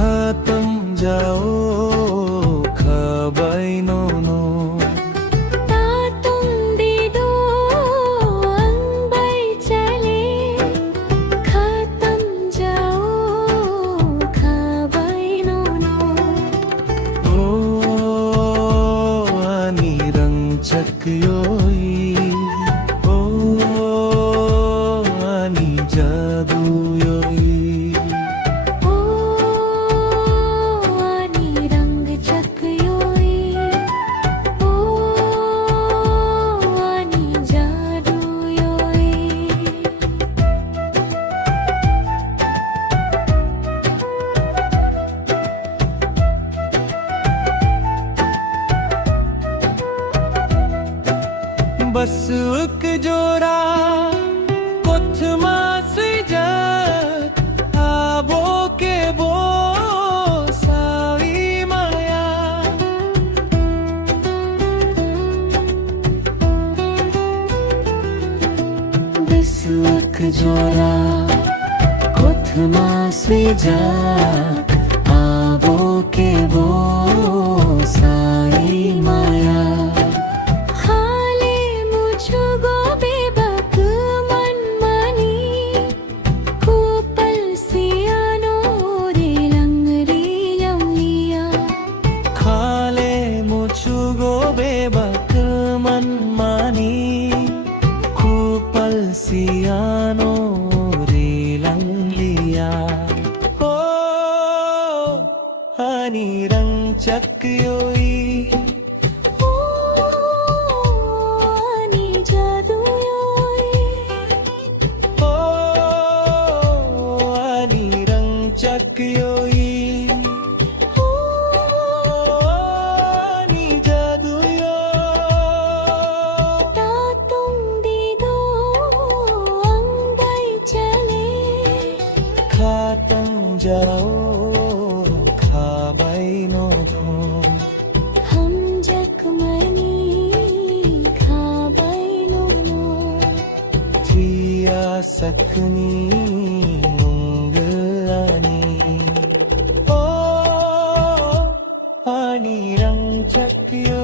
खातम जाओ खाबाई no no Tatum दीदो Ambai चले खातम जाओ खाबाई नो नो ओ आनी रंग चकयोई ओ आनी जादू योई बस एक जोरा कोथमा सुजक आबो के बो साई माया बस एक जोरा कोथमा सुजक आबो के बो साई माया सियानो रे लंगलिया ओ हनी रंग चकयोई ओ हनी जादू योई ओ हनी रंग चकयोई खातम जाओ खाबाई नो नो हम जकमनी खाबाई नो नो थिया सकनी उंगलानी ओ आनी रंग चकियो